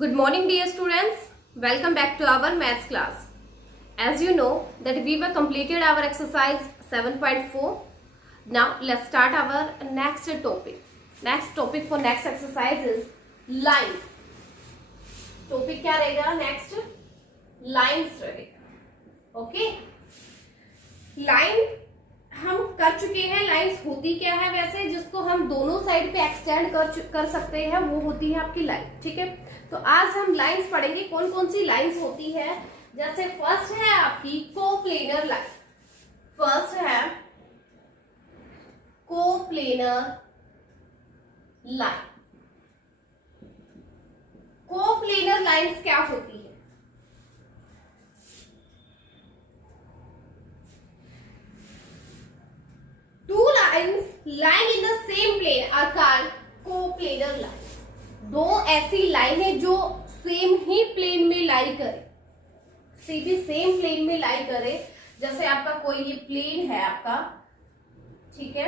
Good morning dear students, welcome back to our maths class. As you know that we were completed our exercise 7.4. Now let's start our next topic. Next topic for next exercise is lines. Topic क्या रहेगा next? Lines रहेगा. Okay? Line हम कर चुके हैं. Lines होती क्या है वैसे, जिसको हम दोनों साइड पे एक्सटेंड कर सकते हैं, वो होती है आपकी लाइन. ठीक है, तो आज हम लाइंस पढ़ेंगे. कौन कौन सी लाइंस होती है. जैसे फर्स्ट है आपकी कोप्लेनर लाइन. फर्स्ट है कोप्लेनर लाइन. कोप्लेनर लाइंस क्या होती है? Two lines lying in the same plane are called coplanar lines. दो ऐसी लाइन है जो सेम ही प्लेन में लाई करे, सीधी सेम प्लेन में लाई करे. जैसे आपका कोई ये प्लेन है आपका, ठीक है,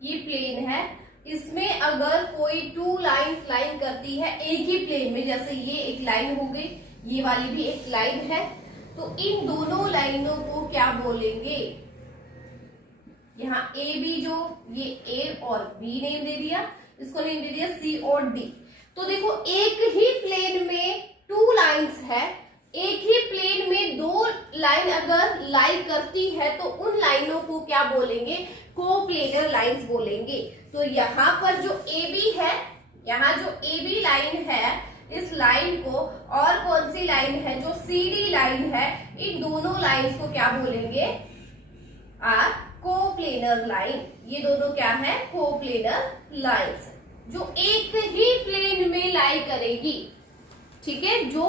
ये प्लेन है, इसमें अगर कोई टू लाइंस लाइन करती है एक ही प्लेन में, जैसे ये एक लाइन हो गई, ये वाली भी एक लाइन है, तो इन दोनों लाइनों को क्या बोलेंगे? यहाँ ए बी, जो ये ए और बी नेम दे दिया, इसको नेम दे दिया सी और डी. तो देखो एक ही प्लेन में टू लाइंस है, एक ही प्लेन में दो लाइन अगर लाई करती है तो उन लाइनों को क्या बोलेंगे? कोप्लेनर लाइंस बोलेंगे. तो यहाँ पर जो ए बी है, यहाँ जो ए बी लाइन है, इस लाइन को, और कौन सी लाइन है जो सी डी लाइन है, इन दोनों लाइंस को क्या बोलेंगे? Coplanar line. ये दोनों क्या है? कोप्लेनर लाइंस, जो एक ही प्लेन में लाई करेगी. ठीक है, जो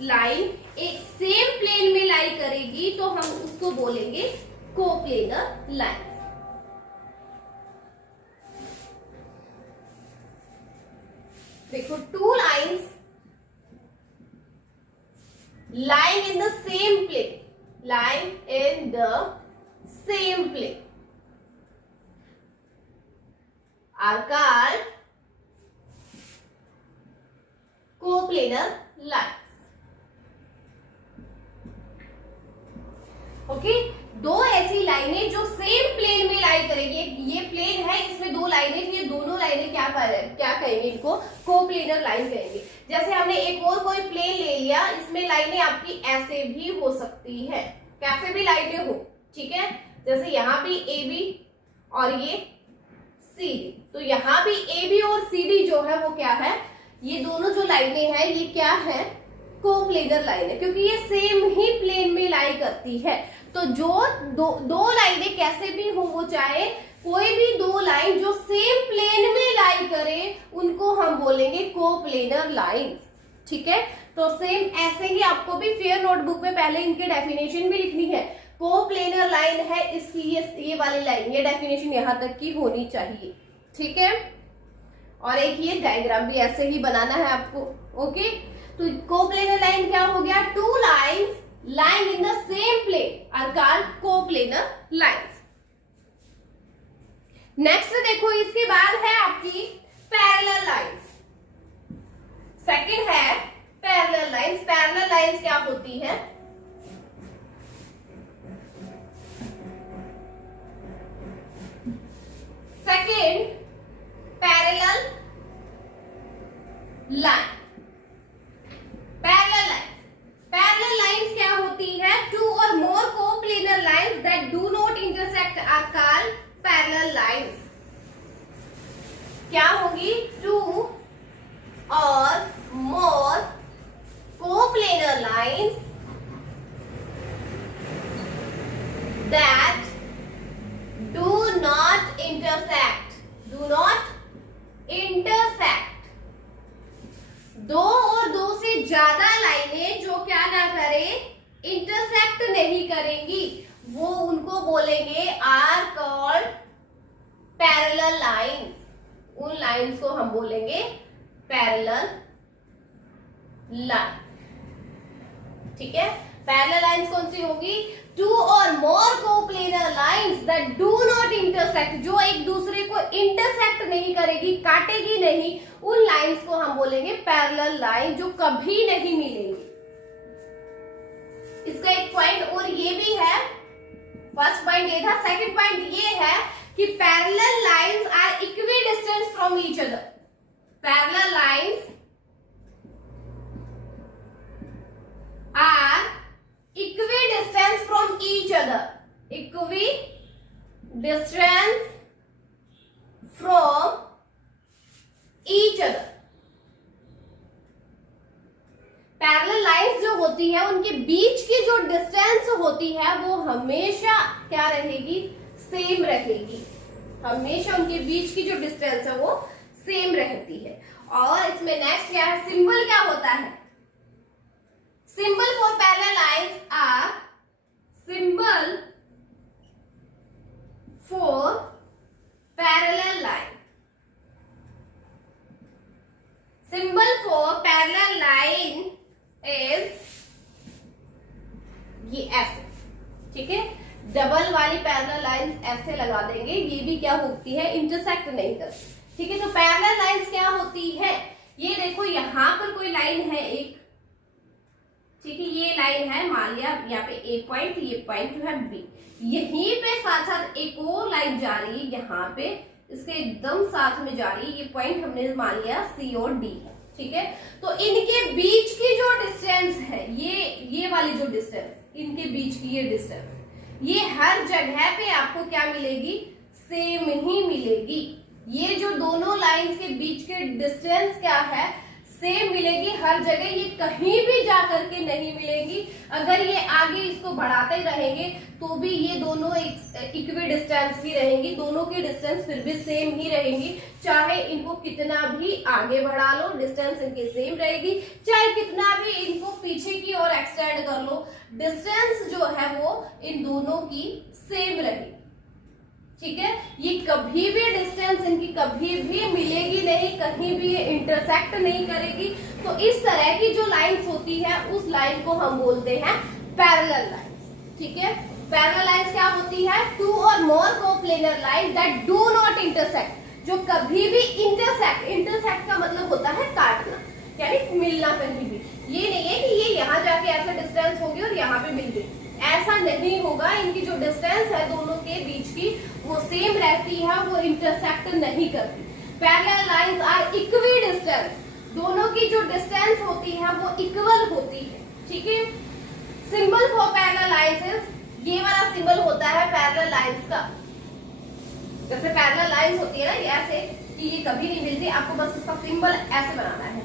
लाइन एक सेम प्लेन में लाई करेगी तो हम उसको बोलेंगे कोप्लेनर लाइंस. देखो, to lines lying in the same plane, lying in the same plane are called coplanar lines. Okay, दो ऐसी लाइनें जो सेम प्लेन में लाई करेगी. ये प्लेन है, इसमें दो लाइनें, ये दोनों लाइनें क्या कहेंगे? इनको कोप्लेनर लाइन कहेंगे. जैसे हमने एक और कोई प्लेन ले लिया, इसमें लाइनें आपकी ऐसे भी हो सकती है, कैसे भी लाइनें हो. ठीक है, जैसे यहाँ भी ए बी और ये सी डी, तो यहाँ भी ए बी और सी डी जो है वो क्या है? ये दोनों जो लाइनें हैं ये क्या है? कोप्लेनर लाइन है, क्योंकि ये सेम ही प्लेन में लाई करती है. तो जो दो लाइनें कैसे भी हो, वो चाहे कोई भी दो लाइन जो सेम प्लेन में लाई करे, उनको हम बोलेंगे कोप्लेनर लाइंस. ठीक है, तो सेम ऐसे ही आपको भी फेयर नोटबुक में पहले इनके डेफिनेशन भी लिखनी है. कोप्लेनर लाइन है, इसकी ये वाली लाइन, ये डेफिनेशन यहां तक की होनी चाहिए. ठीक है, और एक ये डायग्राम भी ऐसे ही बनाना है आपको. ओके, तो कोप्लेनर लाइन क्या हो गया? Two lines lying in the same plane are called coplanar lines. Next देखो, इसके बाद है आपकी पैरेलल लाइंस. सेकंड है पैरेलल लाइंस. पैरेलल लाइंस क्या होती है? Second parallel line. Parallel lines, parallel lines क्या होती है? Two or more coplanar lines that do not intersect are called parallel lines. क्या होगी? Two or more coplanar lines that do not intersect. Do not intersect, दो और दो से ज्यादा लाइनें जो क्या ना करें? इंटरसेक्ट नहीं करेंगी, वो उनको बोलेंगे आर कॉल्ड पैरेलल लाइंस. उन लाइंस को हम बोलेंगे पैरेलल लाइंस. ठीक है, पैरेलल लाइंस कौन सी होगी? Two or more coplanar lines that do not intersect, जो एक दूसरे को इंटरसेक्ट नहीं करेगी, काटेगी नहीं, उन लाइंस को हम बोलेंगे पैरेलल लाइन, जो कभी नहीं मिलेंगी। इसका एक पॉइंट और ये भी है, फर्स्ट पॉइंट ये था, सेकंड पॉइंट ये है कि parallel lines are equidistant from each other. Parallel lines are equidistant from each other, equidistance from each other. Parallel lines जो होती है उनके बीच की जो डिस्टेंस होती है वो हमेशा क्या रहेगी, सेम रहेगी। हमेशा उनके बीच की जो डिस्टेंस है वो सेम रहती है। और इसमें नेक्स्ट क्या है, सिंबल क्या होता है, symbol for parallel lines are, symbol for parallel line, symbol for parallel line is ये ऐसे, ठीक है। डबल वाली पैरेलल लाइंस ऐसे लगा देंगे, ये भी क्या होती है, इंटरसेक्ट नहीं करती, ठीक है। तो पैरेलल लाइंस क्या होती है, ये देखो यहां पर कोई लाइन है एक, ठीक है, ये लाइन है, मान लिया यहाँ पे ए पॉइंट, ये पॉइंट जो है बी, यहीं पे साथ साथ एक और लाइन जा रही है, यहाँ पे इसके एकदम साथ में जा रही है, ये पॉइंट हमने मान लिया सी और डी है, ठीक है। तो इनके बीच की जो डिस्टेंस है, ये वाली जो डिस्टेंस, इनके बीच की ये डिस्टेंस, ये हर जगह पे आपको क्या मिलेगी, सेम ही मिलेगी। ये जो दोनों लाइंस के बीच के डिस्टेंस क्या है, सेम मिलेगी हर जगह, ये कहीं भी जा करके नहीं मिलेगी। अगर ये आगे इसको बढ़ाते रहेंगे तो भी ये दोनों इक्वी डिस्टेंस ही रहेंगी, दोनों की डिस्टेंस फिर भी सेम ही रहेंगी। चाहे इनको कितना भी आगे बढ़ा लो, डिस्टेंस इनकी सेम रहेगी, चाहे कितना भी इनको पीछे की ओर एक्सटेंड कर लो, डिस्टेंस जो है वो इन दोनों की सेम रहेगी, ठीक है। ये कभी भी डिस्टेंस इनकी कभी भी मिलेगी नहीं, कहीं भी ये इंटरसेक्ट नहीं करेगी। तो इस तरह की जो लाइंस होती है उस लाइन को हम बोलते हैं पैरेलल लाइंस, ठीक है। पैरेलल लाइंस क्या होती है, two or more coplanar line that do not intersect, जो कभी भी इंटरसेक्ट का मतलब होता है काटना, यानी मिलना कहीं भी। ये नहीं है कि ये यहाँ जाके ऐसा डिस्टेंस होगी और यहाँ पे मिल गई, ऐसा नहीं होगा। इनकी जो डिस्टेंस है दोनों के बीच की वो सेम रहती है, वो इंटरसेक्ट नहीं करती। Parallel lines are equidistance, दोनों की जो डिस्टेंस होती है वो इक्वल होती है, ठीक है। Symbol for parallel lines is, ये वाला सिंबल होता है पैरेलल लाइंस का। जैसे पैरेलल लाइंस होती है ना ऐसे कि ये कभी नहीं मिलती, आपको बस इसका सिंबल ऐसे बनाना है,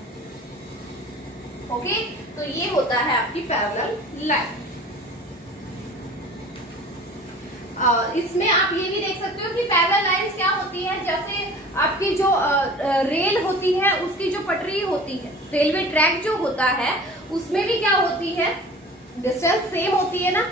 ओके। तो ये होता है आपकी पैरेलल लाइन। इसमें आप ये भी देख सकते हो कि पैरेलल लाइंस क्या होती है, जैसे आपकी जो रेल होती है उसकी जो पटरी होती है, रेलवे ट्रैक जो होता है उसमें भी क्या होती है, डिस्टेंस सेम होती है ना,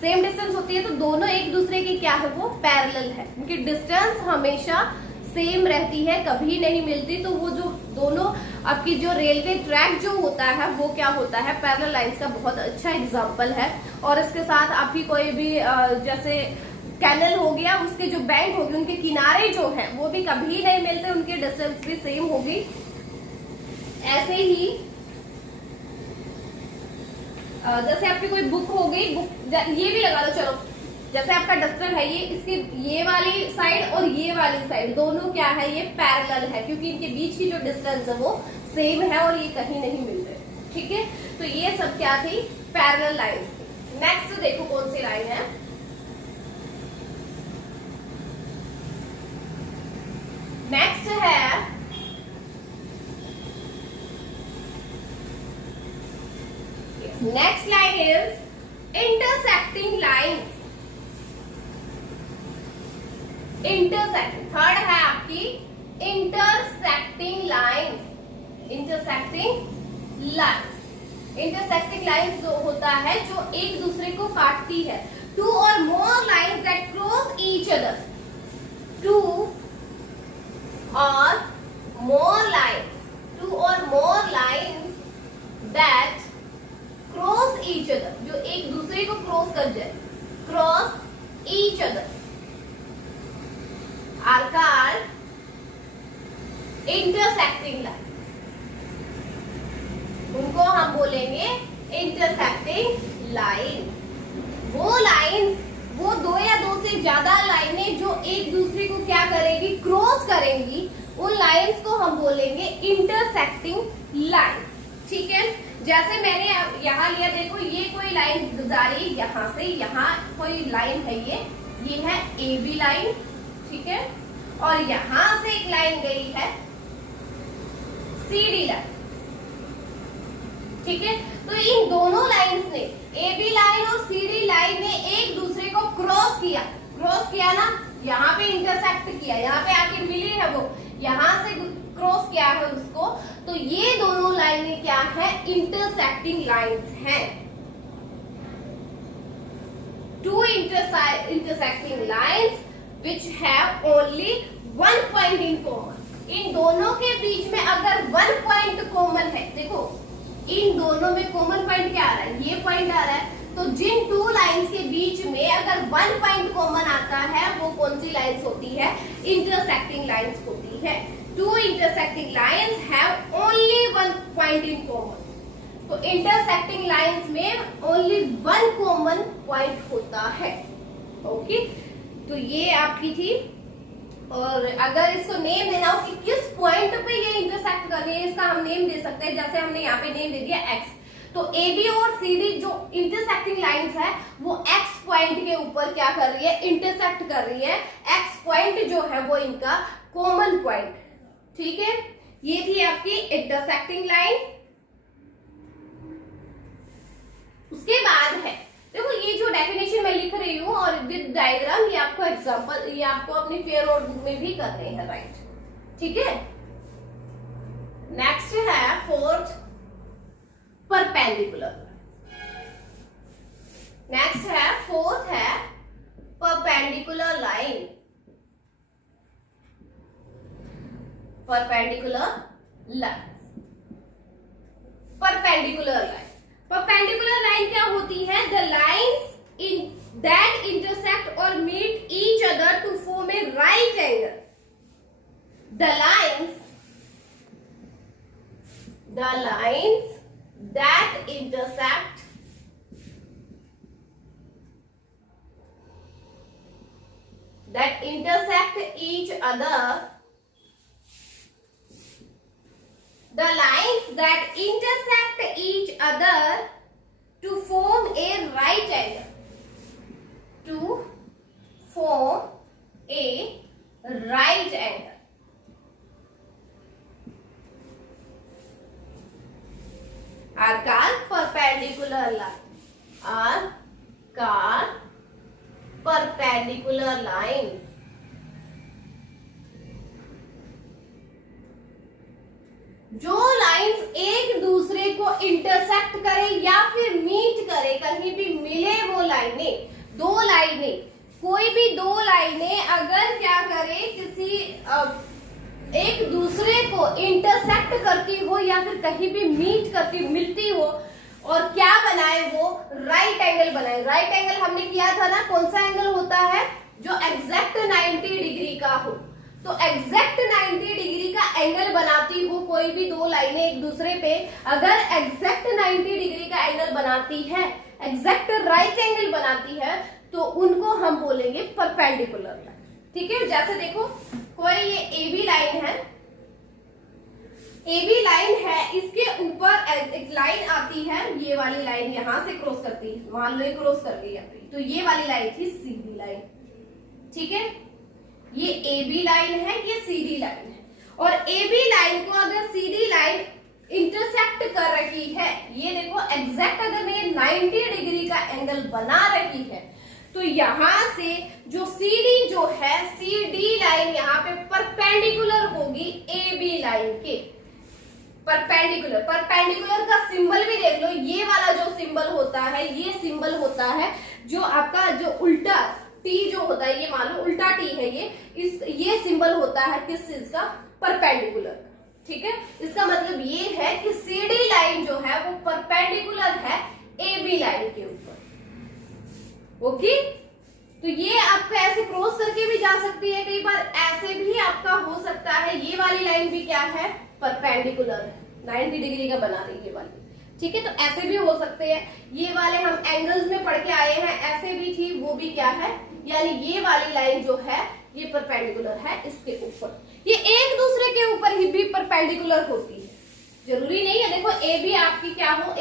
सेम डिस्टेंस होती है। तो दोनों एक दूसरे की क्या है, वो पैरेलल है, उनकी डिस्टेंस हमेशा सेम रहती है, कभी नहीं मिलती। तो वो जो दोनों आपकी जो रेलवे ट्रैक जो होता है वो क्या होता है, पैरेलल लाइंस का बहुत अच्छा एग्जांपल है। और इसके साथ आपकी कोई भी जैसे कैनल हो गया, उसके जो बैंक होगी, उनके किनारे जो है वो भी कभी नहीं मिलते, उनकी डिस्टेंस भी सेम होगी। ऐसे ही जैसे आपकी कोई बुक हो गई, बुक ये भी लगा लो, चलो जैसे आपका डस्टर है, ये इसकी ये वाली साइड और ये वाली साइड दोनों क्या है, ये पैरेलल है, क्योंकि इनके बीच की जो डिस्टेंस है वो सेम है और ये कहीं नहीं मिल रहे, ठीक है। तो ये सब क्या थी, पैरेलल लाइंस। नेक्स्ट देखो कौन सी लाइन है, नेक्स्ट है next line is intersecting lines. Intersecting, third है आपकी intersecting lines. Intersecting lines, intersecting lines जो होता है जो एक दूसरे को काटती है। Two or more lines that cross each other, two or more lines, two or more lines that cross each other, जो एक दूसरे को क्रॉस कर जाए, cross each other are called intersecting line, उनको हम बोलेंगे इंटरसेक्टिंग लाइन। वो लाइंस, वो दो या दो से ज्यादा लाइनें जो एक दूसरे को क्या करेगी, क्रॉस करेंगी, उन लाइंस को हम बोलेंगे इंटरसेक्टिंग लाइन। ठीक है, जैसे मैंने यहाँ लिया, देखो ये कोई लाइन जा रही है यहाँ से, यहाँ कोई लाइन है, ये है ए बी लाइन। ठीक है, और यहां से एक लाइन गई है सी डी लाइन। ठीक है, तो इन दोनों लाइंस ने, ए बी लाइन और सी डी लाइन ने एक दूसरे को क्रॉस किया ना, यहाँ पे इंटरसेक्ट किया, यहाँ पे आके मिली है, वो यहां से क्रॉस किया है उसको, तो ये दोनों लाइनें क्या है, इंटरसेक्टिंग लाइंस हैं। Two intersecting lines which have only one point in common। इन दोनों के बीच में अगर वन पॉइंट कॉमन है, देखो इन दोनों में कॉमन पॉइंट क्या आ रहा है, ये पॉइंट आ रहा है, तो जिन टू लाइंस के बीच में अगर वन पॉइंट कॉमन आता है, वो कौन सी लाइंस होती है, इंटरसेक्टिंग लाइंस होती है। Two intersecting lines have only one point in common. तो इंटरसेक्टिंग लाइंस में ओनली वन कॉमन पॉइंट होता है। ओके, तो ये आपकी थी। और अगर इसको नेम देना हो कि किस पॉइंट पे ये इंटरसेक्ट कर रही है, इसका हम नेम दे सकते हैं। जैसे हमने यहाँ पे नेम दे दिया एक्स, तो ए बी और सी डी जो इंटरसेक्टिंग लाइंस है, वो एक्स पॉइंट के ऊपर क्या कर रही है, इंटरसेक्ट कर रही है। एक्स पॉइंट जो है वो इनका कॉमन पॉइंट। ठीक है, ये थी आपकी इंटरसेक्टिंग लाइन। उसके बाद है, देखो ये जो डेफिनेशन मैं लिख रही हूँ और विद डायग्राम, ये आपको एग्जांपल, ये आपको अपनी फेयर नोट में भी करने हैं, राइट। ठीक है, नेक्स्ट है फोर्थ, परपेंडिकुलर। नेक्स्ट है फोर्थ है perpendicular line. Perpendicular line, perpendicular line, perpendicular line क्या होती है, the lines in that intersect or meet each other to form a right angle. The lines that intersect each other, the lines that intersect each other to form a right angle, to form a right angle. Are called perpendicular lines. Are called perpendicular lines. जो lines एक दूसरे को intersect करे या फिर meet करे, कहीं भी मिले वो लाइनें, दो लाइनें, कोई भी दो लाइनें अगर क्या करे, किसी एक दूसरे को इंटरसेक्ट करती हो या फिर कहीं भी मीट करती, मिलती हो, और क्या बनाए, वो राइट एंगल बनाए। राइट एंगल हमने किया था ना, कौन सा एंगल होता है, जो एग्जैक्ट 90 डिग्री का हो। तो एग्जैक्ट 90 डिग्री का एंगल बनाती हो कोई भी दो लाइनें एक दूसरे पे, अगर एग्जैक्ट 90 डिग्री का एंगल बनाती है, एग्जैक्ट राइट एंगल बनाती है, तो उनको हम बोलेंगे परपेंडिकुलर लाइन। ठीक है, जैसे देखो कोई ये ए बी लाइन है, ए बी लाइन है, इसके ऊपर एक लाइन आती है, ये वाली लाइन यहां से क्रॉस करती है, मान लो ये क्रॉस कर गई यहाँ पे, तो ये वाली लाइन थी सी बी लाइन। ठीक है, ये ए बी लाइन है, ये सी डी लाइन है, और ए बी लाइन को अगर सी डी लाइन इंटरसेक्ट कर रही है, ये देखो एग्जैक्ट अगर ये 90 डिग्री का एंगल बना रही है, तो यहां से जो सी डी जो है, सी डी लाइन यहाँ पे परपेंडिकुलर होगी ए बी लाइन के। परपेंडिकुलर, परपेंडिकुलर का सिंबल भी देख लो, ये वाला जो सिंबल होता है, ये सिंबल होता है जो आपका जो उल्टा टी जो होता है, ये मान लो उल्टा टी है, ये सिंबल होता है किस चीज का, परपेंडिकुलर का। ठीक है, इसका मतलब ये है कि सी डी लाइन जो है वो परपेंडिकुलर है ए बी लाइन के ऊपर। ओके, तो ये आपको ऐसे क्रॉस करके भी जा सकते सकती है, कई बार ऐसे भी आपका हो सकता है। ये वाली लाइन भी क्या है, परपेंडिकुलर है, 90 डिग्री का बना रही है ये वाली, ठीक है। तो ऐसे भी हो सकते हैं, ये वाले हम एंगल्स में पढ़ के आए हैं, ऐसे भी थी, वो भी क्या है, यानी ये वाली लाइन जो है ये परपेंडिकुलर है इसके ऊपर। ये एक दूसरे के ऊपर ही भी परपेंडिकुलर होती है, जरूरी नहीं है। देखो ए बी आपकी क्या हो,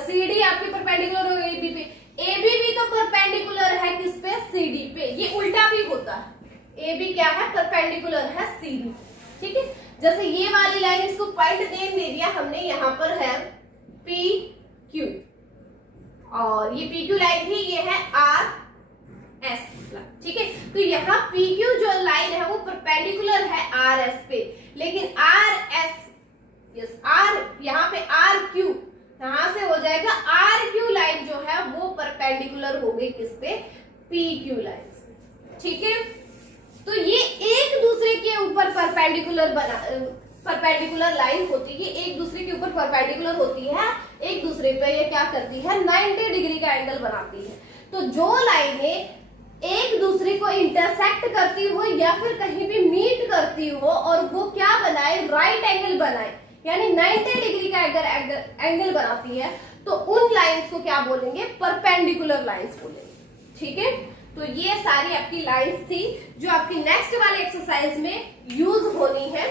सी डी आपकी परपेंडिकुलर हो ए बी पे, ए बी भी तो परपेंडिकुलर है किस पे, सी डी पे। ये उल्टा भी होता है, ए बी क्या है, परपेंडिकुलर है सी डी, ठीक है। जैसे ये वाली लाइन, इसको पॉइंट नेम दे दिया हमने, यहाँ पर है पी क्यू, और ये पी क्यू लाइन थी, ये है आर एस, ठीक है। तो यहाँ पी क्यू जो लाइन है वो परपेंडिकुलर है आर एस पे, लेकिन आर एस, यस आर, यहाँ पे आर क्यू, यहां से हो जाएगा आर क्यू लाइन जो है वो परपेंडिकुलर हो गई किस पे, पी क्यू लाइन से, ठीक है। तो ये एक दूसरे के ऊपर परपेंडिकुलर लाइन होती है, एक दूसरे के ऊपर परपेंडिकुलर होती है, एक दूसरे पे ये क्या करती है, 90 डिग्री का एंगल बनाती है। तो जो लाइनें एक दूसरे को इंटरसेक्ट करती हो या फिर कहीं भी मीट करती हो और वो क्या बनाए, राइट एंगल बनाए, यानी 90 डिग्री का एंगल बनाती है, तो उन लाइंस को क्या बोलेंगे, परपेंडिकुलर लाइंस बोलेंगे, ठीक है। तो ये सारी आपकी लाइंस थी जो आपकी नेक्स्ट वाले एक्सरसाइज में यूज होनी है।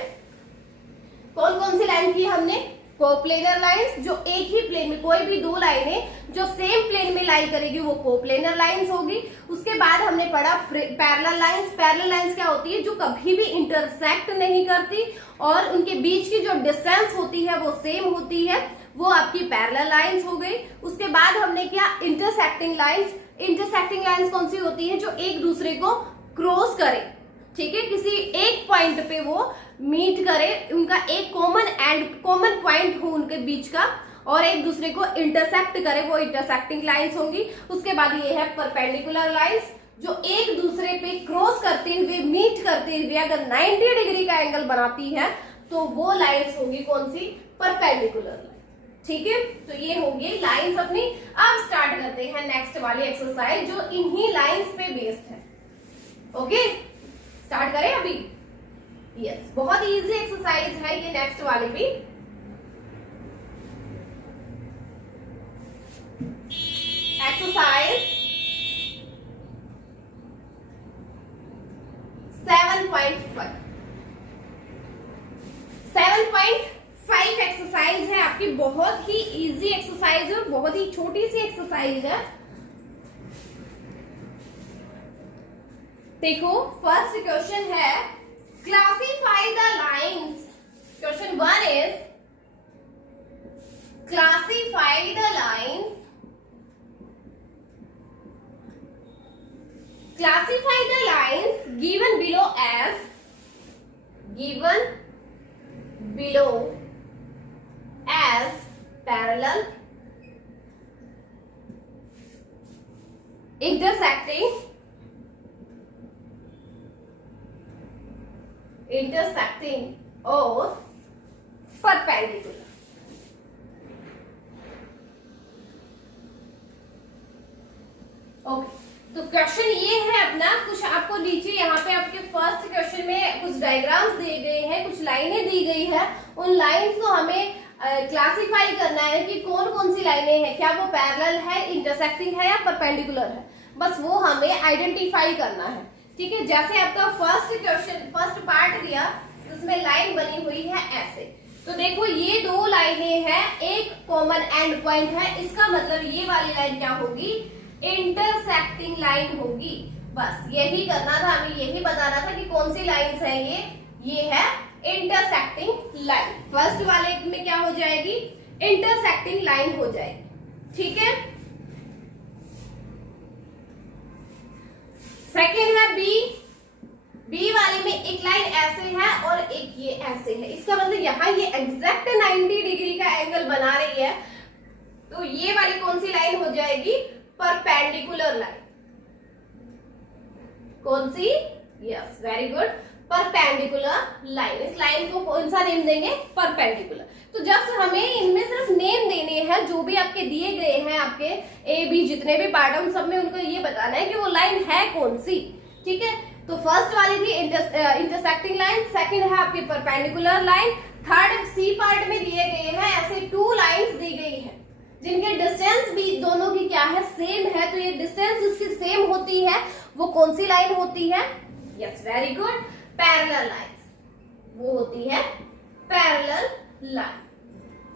कौन कौन सी लाइन की हमने, कोप्लेनर लाइंस, जो एक ही प्लेन में, कोई भी दो लाइनें जो सेम प्लेन में लाई करेगी वो कोप्लेनर लाइंस होगी। उसके बाद हमने पढ़ा पैरेलल लाइंस। पैरेलल लाइंस क्या होती है, जो कभी भी इंटरसेक्ट नहीं करती और उनके बीच की जो डिस्टेंस होती है वो सेम होती है, वो आपकी पैरेलल लाइंस हो गई। उसके बाद हमने क्या, इंटरसेक्टिंग लाइंस। इंटरसेक्टिंग लाइंस कौन सी होती है, जो एक दूसरे को क्रॉस करे, ठीक है, किसी एक पॉइंट पे वो मीट करे, उनका एक कॉमन पॉइंट हो उनके बीच का, और एक दूसरे को इंटरसेक्ट करे, वो इंटरसेक्टिंग लाइंस होंगी। उसके बाद ये है परपेंडिकुलर लाइंस, जो एक दूसरे पे क्रॉस करते हुए, मीट करते हुए अगर 90 डिग्री का एंगल बनाती है तो वो लाइंस होंगी कौन सी, परपेंडिकुलर लाइन, ठीक है। तो ये होगी लाइंस अपनी। अब स्टार्ट करते हैं नेक्स्ट वाली एक्सरसाइज जो इन्हीं लाइंस पे बेस्ड है। ओके, स्टार्ट करें अभी। यस, बहुत इजी एक्सरसाइज है ये नेक्स्ट वाली भी। एक्सरसाइज 7.5 एक्सरसाइज है आपकी, बहुत ही इजी एक्सरसाइज है, बहुत ही छोटी सी एक्सरसाइज है। देखो, फर्स्ट क्वेश्चन है, classify the lines. Question 1 is classify the lines, classify the lines given below as parallel, intersecting or perpendicular। Okay, तो क्वेश्चन ये है अपना, कुछ आपको नीचे यहाँ पे आपके फर्स्ट क्वेश्चन में कुछ डायग्राम्स दिए गए हैं, कुछ लाइनें दी गई है। उन लाइंस को हमें क्लासिफाई करना है कि कौन कौन सी लाइनें हैं, क्या वो पैरेलल है, इंटरसेक्टिंग है या परपेंडिकुलर है, बस वो हमें आइडेंटिफाई करना है, ठीक है। जैसे आपका फर्स्ट पार्ट दिया, उसमें लाइन बनी हुई है ऐसे, तो देखो ये दो लाइनें हैं, एक कॉमन एंड पॉइंट है, इसका मतलब ये वाली लाइन क्या होगी, इंटरसेक्टिंग लाइन होगी। बस यही करना था, हमें यही बताना था कि कौन सी लाइंस है ये है इंटरसेक्टिंग लाइन। फर्स्ट वाले में क्या हो जाएगी, इंटरसेक्टिंग लाइन हो जाएगी, ठीक है। सेकेंड है बी वाले में एक लाइन ऐसे है और एक ये ऐसे है, इसका मतलब यहाँ ये एग्जैक्ट 90 डिग्री का एंगल बना रही है, तो ये वाली कौन सी लाइन हो जाएगी, परपेंडिकुलर लाइन। कौन सी, yes, very good, perpendicular line. इस लाइन को कौन सा नेम देंगे, परपेंडिकुलर। तो जस्ट हमें इनमें सिर्फ नेम देने हैं, जो भी आपके दिए गए हैं, आपके ए बी जितने भी पार्ट, हम सब में उनको ये बताना है कि वो लाइन है कौन सी, ठीक है, तो फर्स्ट वाली थी इंटरसेक्टिंग लाइन, सेकंड है आपकी perpendicular line, third C part में दिए गए हैं ऐसे टू लाइंस दी गई है जिनके डिस्टेंस भी दोनों की क्या है, सेम है। तो ये डिस्टेंस जिसकी सेम होती है वो कौन सी लाइन होती है? Yes, very good, parallel lines, वो होती है पैरेलल लाइन।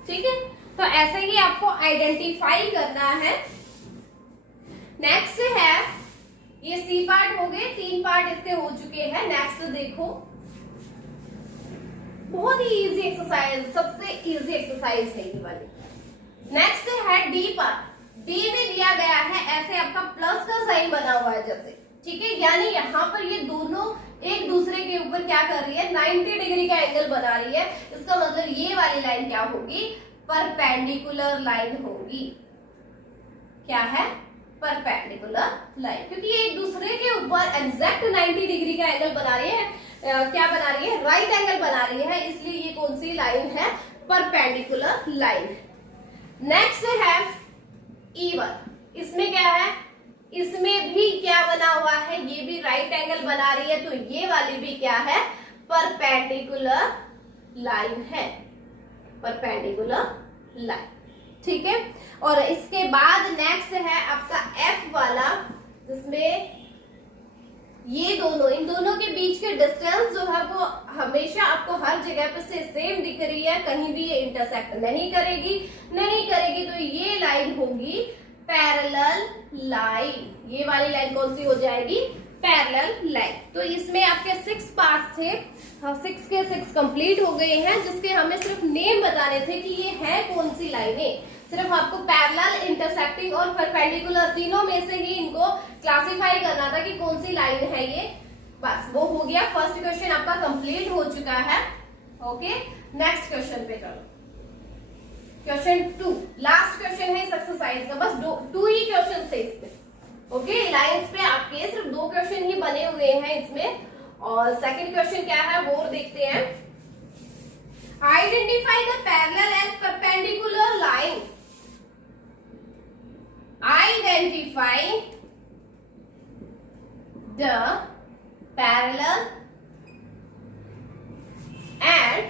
ठीक है, तो ऐसे ही आपको आइडेंटिफाई करना है। नेक्स्ट है, ये सी पार्ट हो गए, 3 पार्ट इसके हो चुके हैं। नेक्स्ट देखो, बहुत ही इजी एक्सरसाइज, सबसे इजी एक्सरसाइज है ये वाली। नेक्स्ट है डी पार्ट। डी में दिया गया है ऐसे आपका प्लस का साइन बना हुआ है जैसे, ठीक है, यानी यहाँ पर ये दोनों एक दूसरे के ऊपर क्या कर रही है, 90 डिग्री का एंगल बना रही है। इसका मतलब ये वाली लाइन क्या होगी, परपेंडिकुलर लाइन होगी। क्या है? परपेंडिकुलर लाइन, क्योंकि ये एक दूसरे के ऊपर एग्जैक्ट 90 डिग्री का एंगल बना रही है। क्या बना रही है? राइट एंगल बना रही है, इसलिए ये कौन सी लाइन है? Perpendicular line. नेक्स्ट है E1। इसमें क्या है? इसमें भी क्या बना हुआ है, ये भी राइट एंगल बना रही है, तो ये वाली भी क्या है? परपेंडिकुलर लाइन है, परपेंडिकुलर लाइन। ठीक है, और इसके बाद नेक्स्ट है आपका F वाला, जिसमें ये दोनों, इन दोनों के बीच के डिस्टेंस जो है वो हमेशा आपको हर जगह पे से सेम दिख रही है, कहीं भी ये इंटरसेक्ट नहीं करेगी। तो ये लाइन होगी पैरेलल लाइन। ये वाली लाइन कौन सी हो जाएगी? Parallel line. तो इसमें आपके 6 पार्ट्स थे, 6 के 6 कंप्लीट हो गए हैं, जिसके हमें सिर्फ नेम बताने थे कि ये है कौन सी लाइनें। सिर्फ आपको पैरेलल, इंटरसेक्टिंग और परपेंडिकुलर तीनों में से ही इनको क्लासिफाई करना था कि कौन सी लाइन है ये, बस वो हो गया। फर्स्ट क्वेश्चन आपका कंप्लीट हो चुका है। ओके, नेक्स्ट क्वेश्चन पे करो। क्वेश्चन 2 लास्ट क्वेश्चन है इस एक्सरसाइज का, बस 2 ही क्वेश्चन थे इसमें। ओके, लाइंस पे आपके सिर्फ 2 क्वेश्चन ही बने हुए हैं इसमें। और सेकंड क्वेश्चन क्या है वो देखते हैं। Identify the parallel and perpendicular lines. Identify the parallel and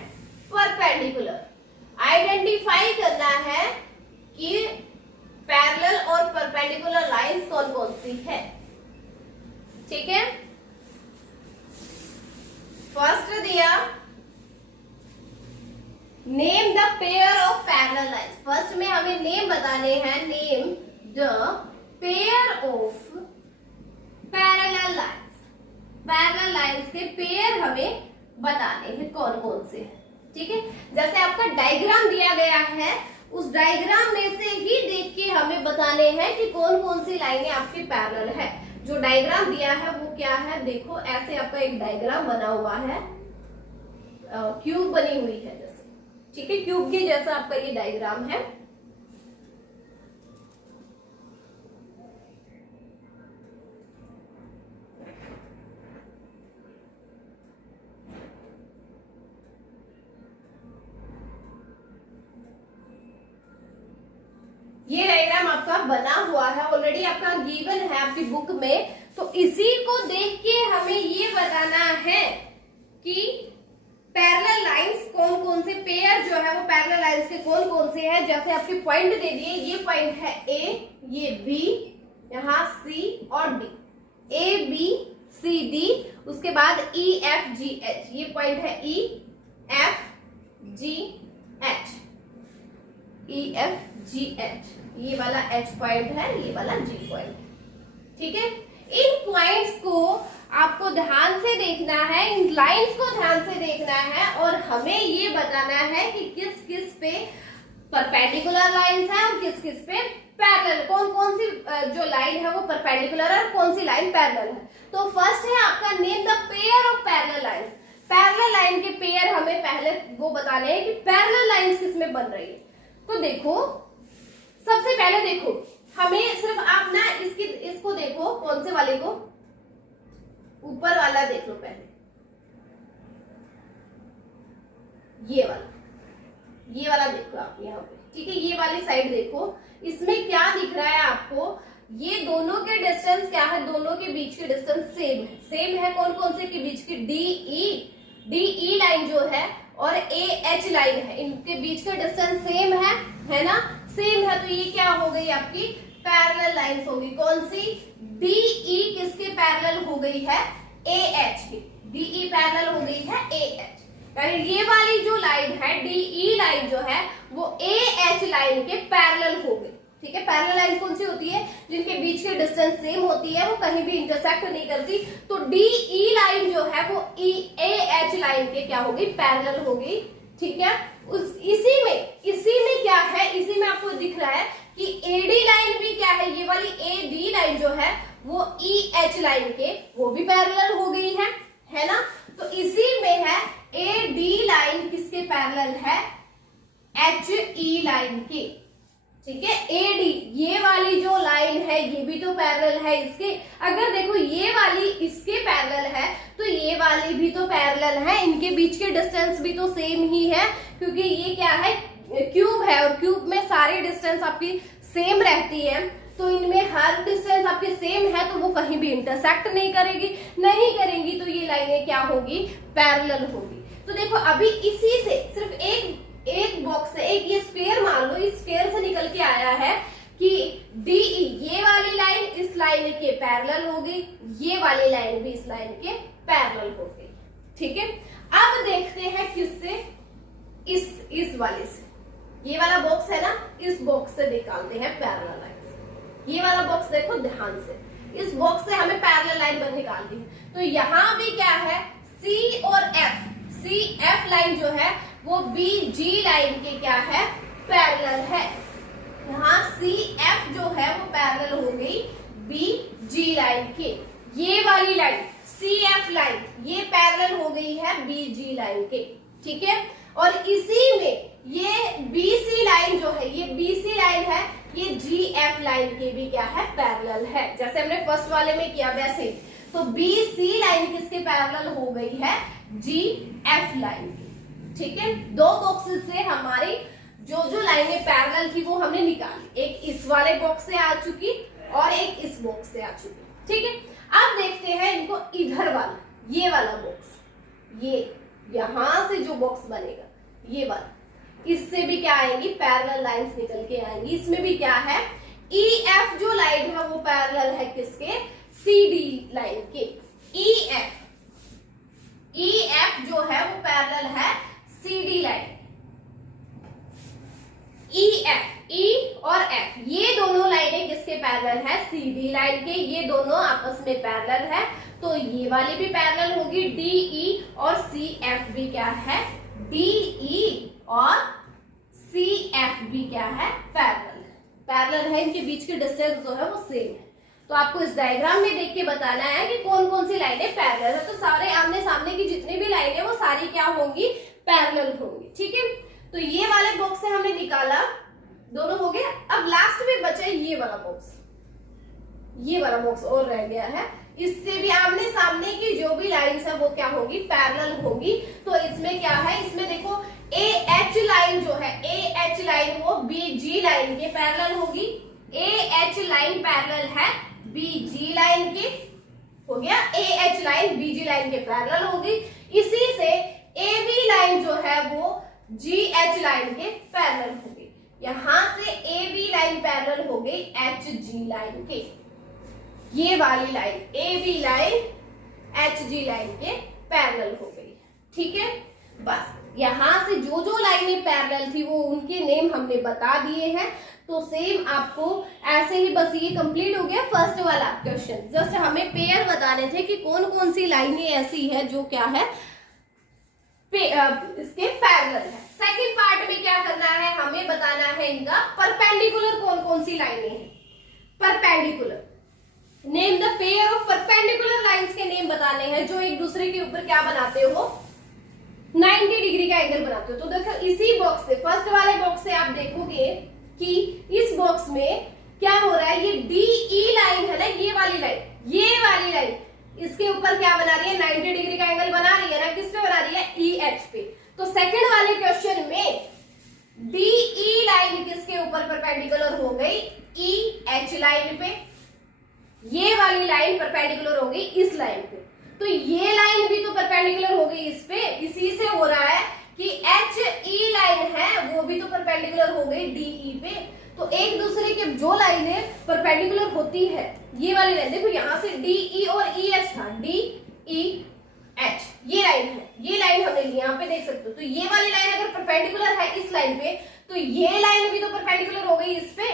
perpendicular। Identify करना है कि पैरेलल और परपेंडिकुलर लाइंस कौन कौन सी है। ठीक है, फर्स्ट दिया name the pair of parallel lines. First में हमें नेम बताने हैं, name the pair of parallel lines. Parallel lines के पेयर हमें बताने हैं कौन कौन से हैं। ठीक है, जैसे आपका डायग्राम दिया गया है, उस डायग्राम में से ही देख के हमें बताने हैं कि कौन कौन सी लाइनें आपकी पैरेलल है। जो डायग्राम दिया है वो क्या है, देखो ऐसे आपका एक डायग्राम बना हुआ है, क्यूब बनी हुई है जैसे, ठीक है, क्यूब के जैसा आपका ये डायग्राम है। ये डायग्राम आपका बना हुआ है, ऑलरेडी आपका गिवन है आपकी बुक में। तो इसी को देख के हमें ये बताना है कि पैरेलल लाइंस कौन कौन से, पेयर जो है वो पैरेलल लाइंस के कौन कौन से हैं। जैसे आपके पॉइंट दे दिए, ये पॉइंट है ए, ये बी, यहाँ सी और D, A B C D, उसके बाद ई एफ जी एच, ये पॉइंट है E F G H, E F G H, ये वाला एच पॉइंट है, ये वाला जी पॉइंट। ठीक है, इन पॉइंट्स को आपको ध्यान से देखना है, इन लाइंस को ध्यान से देखना है, और हमें ये बताना है कि किस किस पे परपेंडिकुलर लाइंस है और किस किस पे पैरेलल, कौन कौन सी जो लाइन है वो परपेंडिकुलर है और कौन सी लाइन पैरेलल है। तो फर्स्ट है आपका name the pair of parallel lines. Parallel line के पेयर हमें पहले वो बताने हैं कि पैरेलल लाइंस किस में बन रही है। तो देखो, सबसे पहले देखो, हमें सिर्फ आप ना इसको देखो, कौन से वाले को, ऊपर वाला देख लो पहले, ये वाला देखो आप यहाँ पे। ठीक है, ये वाली साइड देखो, इसमें क्या दिख रहा है आपको, ये दोनों के डिस्टेंस क्या है, दोनों के बीच के डिस्टेंस सेम है। सेम है कौन कौन से के बीच की, DE लाइन जो है और AH लाइन है, इनके बीच का डिस्टेंस सेम है ना, सेम है। तो ये क्या हो गई आपकी पैरेलल लाइंस होगी। कौन सी, DE किसके पैरेलल हो गई है, AH की। DE पैरेलल हो गई है AH। यानी ये वाली जो लाइन है DE लाइन जो है वो AH लाइन के पैरेलल हो गई। ठीक है, पैरेलल लाइन कौन सी होती है, जिनके बीच के डिस्टेंस सेम होती है, वो कहीं भी इंटरसेक्ट नहीं करती। तो DE लाइन जो है वो AH लाइन के क्या होगी, पैरेलल होगी। ठीक है, इसी में क्या है, इसी में आपको दिख रहा है कि AD लाइन भी क्या है, ये वाली AD लाइन जो है वो EH लाइन के वो भी पैरेलल हो गई है ना। तो इसी में है AD लाइन किसके पैरेलल है, HE लाइन के। ठीक है, AD ये वाली जो लाइन है ये भी तो पैरेलल है इसके। अगर देखो ये वाली इसके पैरेलल है तो ये वाली भी तो पैरेलल है, इनके बीच के डिस्टेंस भी तो सेम ही है, क्योंकि ये क्या है, क्यूब है और क्यूब में सारी डिस्टेंस आपकी सेम रहती है। तो इनमें हर डिस्टेंस आपके सेम है, तो वो कहीं भी इंटरसेक्ट नहीं करेंगी, तो ये लाइनें क्या होगी, पैरेलल होगी। तो देखो अभी इसी से सिर्फ एक बॉक्स से, एक ये स्फीयर मान लो, इस स्फीयर से निकल के आया है कि DE ये वाली लाइन इस लाइन के पैरेलल हो गई, ये वाली लाइन भी इस लाइन के पैरेलल हो गई। ठीक है, अब देखते हैं किससे, इस वाले से, ये वाला बॉक्स है ना, इस बॉक्स से निकालते हैं पैरेलल लाइन। ये वाला बॉक्स देखो ध्यान से, इस बॉक्स से हमें पैरेलल लाइन निकालनी है। तो यहाँ भी क्या है, C और F लाइन जो है वो BG लाइन के क्या है, पैरेलल है। यहाँ CF जो है वो पैरेलल हो गई BG लाइन के। ये वाली लाइन CF लाइन ये पैरेलल हो गई है BG लाइन के। ठीक है, और इसी में ये BC लाइन जो है, ये BC लाइन है, ये GF लाइन के भी क्या है, पैरेलल है। जैसे हमने फर्स्ट वाले में किया वैसे। तो BC लाइन किसके पैरेलल हो गई है, GF लाइन की। ठीक है, दो बॉक्सेस से हमारी जो लाइनें पैरेलल थी वो हमने निकाली, एक इस वाले बॉक्स से आ चुकी और एक इस बॉक्स से आ चुकी। ठीक है, अब देखते हैं इनको इधर वाला, ये वाला बॉक्स, ये यहां से जो बॉक्स बनेगा ये वाला, इससे भी क्या आएंगी, पैरेलल लाइंस निकल के आएंगी। इसमें भी क्या है, EF जो लाइन है वो पैरेलल है किसके, CD लाइन के। EF जो है वो पैरेलल है CD लाइन। E और F ये दोनों लाइनें किसके पैरेलल है, CD लाइन के। ये दोनों आपस में पैरेलल है, तो ये वाली भी पैरेलल होगी। DE और CF भी क्या है, DE और CF भी क्या है, पैरेलल है। इनके बीच के डिस्टेंस जो है वो सेम है। तो आपको इस डायग्राम में देख के बताना है कि कौन कौन सी लाइनें पैरेलल है। तो सारे आमने सामने की जितनी भी लाइनें वो सारी क्या होंगी, पैरेलल होंगी। ठीक है, तो ये वाले बॉक्स से हमने निकाला, दोनों हो गए। अब लास्ट में बचा ये वाला बॉक्स, ये वाला बॉक्स और रह गया है। इससे भी आमने सामने की जो भी लाइंस है वो क्या होगी, पैरेलल होगी। तो इसमें क्या है, इसमें देखो AH लाइन जो है, AH लाइन वो BG लाइन के पैरेलल होगी। AH लाइन पैरेलल है BG लाइन के, हो गया। AH लाइन BG लाइन के पैरेलल होगी। इसी से AB लाइन जो है वो GH लाइन के पैरेलल होगी। यहां से AB लाइन पैरेलल हो गई HG लाइन के। ये वाली line AB line HG line के पैरेलल हो गई। ठीक है, बस यहां से जो जो लाइनें पैरेलल थी वो उनके नेम हमने बता दिए हैं। तो सेम आपको ऐसे ही बस ये कंप्लीट हो गया फर्स्ट वाला क्वेश्चन। जस्ट हमें पेयर बताने थे कि कौन कौन सी लाइनें ऐसी है जो क्या है, इसके पैरेलल है। सेकंड पार्ट में क्या करना है, हमें बताना है इनका परपेंडिकुलर कौन कौन सी लाइनें हैं। Perpendicular, name the pair of perpendicular lines के नेम बताने हैं जो एक दूसरे के ऊपर क्या बनाते हो, 90 डिग्री का एंगल बनाते हो। तो देखो इसी बॉक्स से, फर्स्ट वाले बॉक्स से आप देखोगे कि इस बॉक्स में क्या हो रहा है, ये DE लाइन है ना, ये वाली लाइन इसके ऊपर क्या बना रही है, 90 डिग्री का एंगल बना रही है ना। किस पे बना रही है, EH पे। तो सेकंड वाले क्वेश्चन में DE लाइन किसके ऊपर परपेंडिकुलर हो गई, EH लाइन पे। ये वाली लाइन परपेंडिकुलर हो गई इस लाइन पे, तो ये लाइन भी तो परपेंडिकुलर हो गई इस पे। इसी से हो रहा है कि एच ई लाइन है वो भी तो परपेंडिकुलर हो गई डी ई पे। तो एक दूसरे के जो लाइनें परपेंडिकुलर होती है, ये वाली लाइन देखो यहाँ से डी ई और ई एच था, डी ई एच ये लाइन है, ये लाइन हमने ली, यहाँ पे देख सकते हो। तो ये वाली लाइन अगर परपेंडिकुलर है इस लाइन पे, तो ये लाइन भी तो परपेंडिकुलर हो गई इस पे,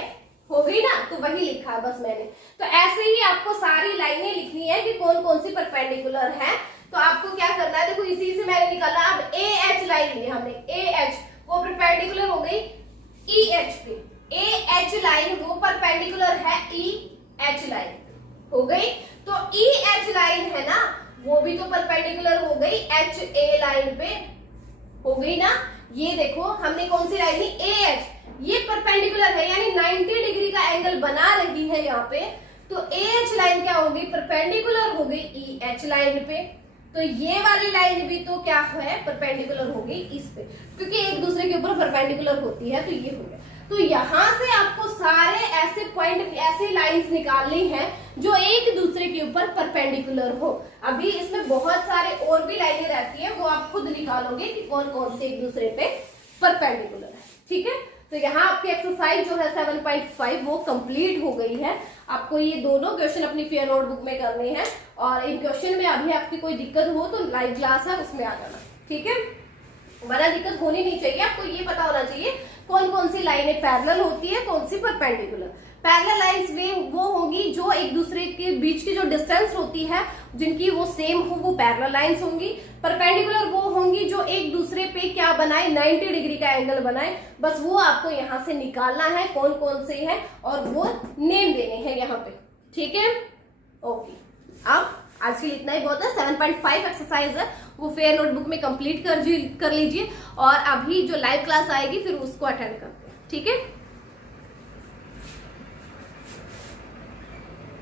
हो गई ना, तो वही लिखा बस मैंने। तो ऐसे ही आपको सारी लाइनें लिखनी है कि कौन कौन सी परपेंडिकुलर है। तो आपको क्या करना है, देखो इसी से मैंने निकाला। अब ए एच लाइन ली हमने, ए एच वो परपेंडिकुलर हो गई ई एच पे, ए एच लाइन वो परपेंडिकुलर है ई एच लाइन, हो गई। तो ई एच लाइन है ना, वो भी तो परपेंडिकुलर हो गई एच ए लाइन पे, हो गई ना। ये देखो हमने कौन सी लाइन ली, ए एच, ये परपेंडिकुलर है यानी 90 डिग्री का एंगल बना रही है यहाँ पे। तो ए एच लाइन क्या होगी, परपेंडिकुलर हो गई ई एच लाइन पे। तो ये वाली लाइन भी तो क्या है, परपेंडिकुलर हो गई इस पे, क्योंकि एक दूसरे के ऊपर परपेंडिकुलर होती है। तो ये हो गया। तो यहां से आपको सारे ऐसे पॉइंट, ऐसे लाइंस निकालनी है जो एक दूसरे के ऊपर परपेंडिकुलर हो। अभी इसमें बहुत सारे और भी लाइनें रहती है, वो आप खुद निकालोगे कि कौन कौन से एक दूसरे पे परपेंडिकुलर है, ठीक है। तो यहाँ आपकी एक्सरसाइज जो है 7.5 वो कंप्लीट हो गई है। आपको ये दोनों क्वेश्चन अपनी फेयर नोटबुक में करने हैं, और इन क्वेश्चन में अभी आपकी कोई दिक्कत हो तो लाइव क्लास है उसमें आ जाना, ठीक है। वरना दिक्कत होनी नहीं चाहिए, आपको ये पता होना चाहिए कौन कौन सी लाइनें पैरेलल होती है, कौन सी परपेंडिकुलर। पैरेलल लाइंस वे वो होंगी जो एक दूसरे के बीच की जो डिस्टेंस होती है, जिनकी वो सेम हो, वो पैरेलल लाइंस होंगी। परपेंडिकुलर वो होंगी जो एक दूसरे पे क्या बनाए, 90 डिग्री का एंगल बनाए। बस वो आपको यहाँ से निकालना है कौन कौन से है, और वो नेम देने हैं यहाँ पे, ठीक है। ओके, अब आज के लिए इतना ही बहुत है। 7.5 एक्सरसाइज है वो फेयर नोटबुक में कंप्लीट कर लीजिए, और अभी जो लाइव क्लास आएगी फिर उसको अटेंड करते हैं, ठीक है।